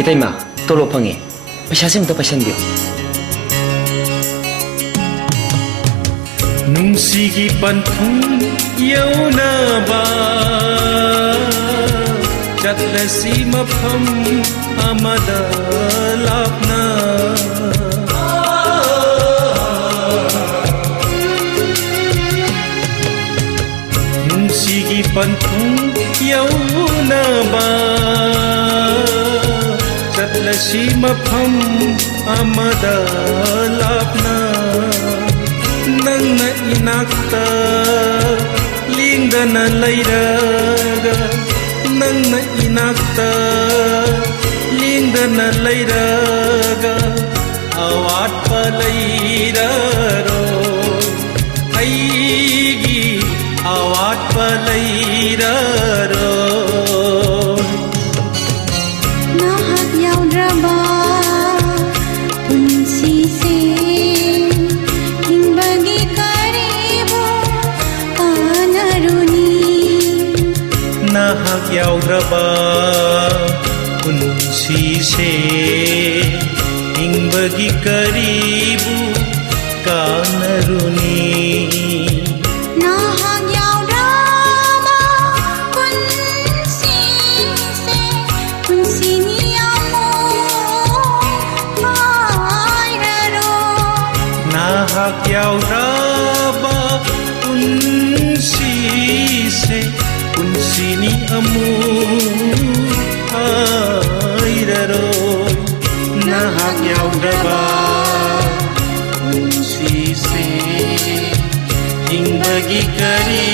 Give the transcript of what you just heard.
Itaima, tolo pangi. Pasyasim to pasyan dio. Nungsigi panthung yauna ba Jatlasi mafam amada lapna Nungsigi panthung yauna ba Jatlasi mafam amada lapna Nangna inakta lingdana lairaga Nangna inakta lingdana lairaga Awat palairaro Aigi awat palairaro Nahak yaodraba punsise Nahak yaodraba punsise hingbagi karibu kanaruni Nahak yaodraba punsise punsini amo mairaro Nahak yaodraba punsise punsini amu airaro Nahak yaodraba punsise hingbagi kari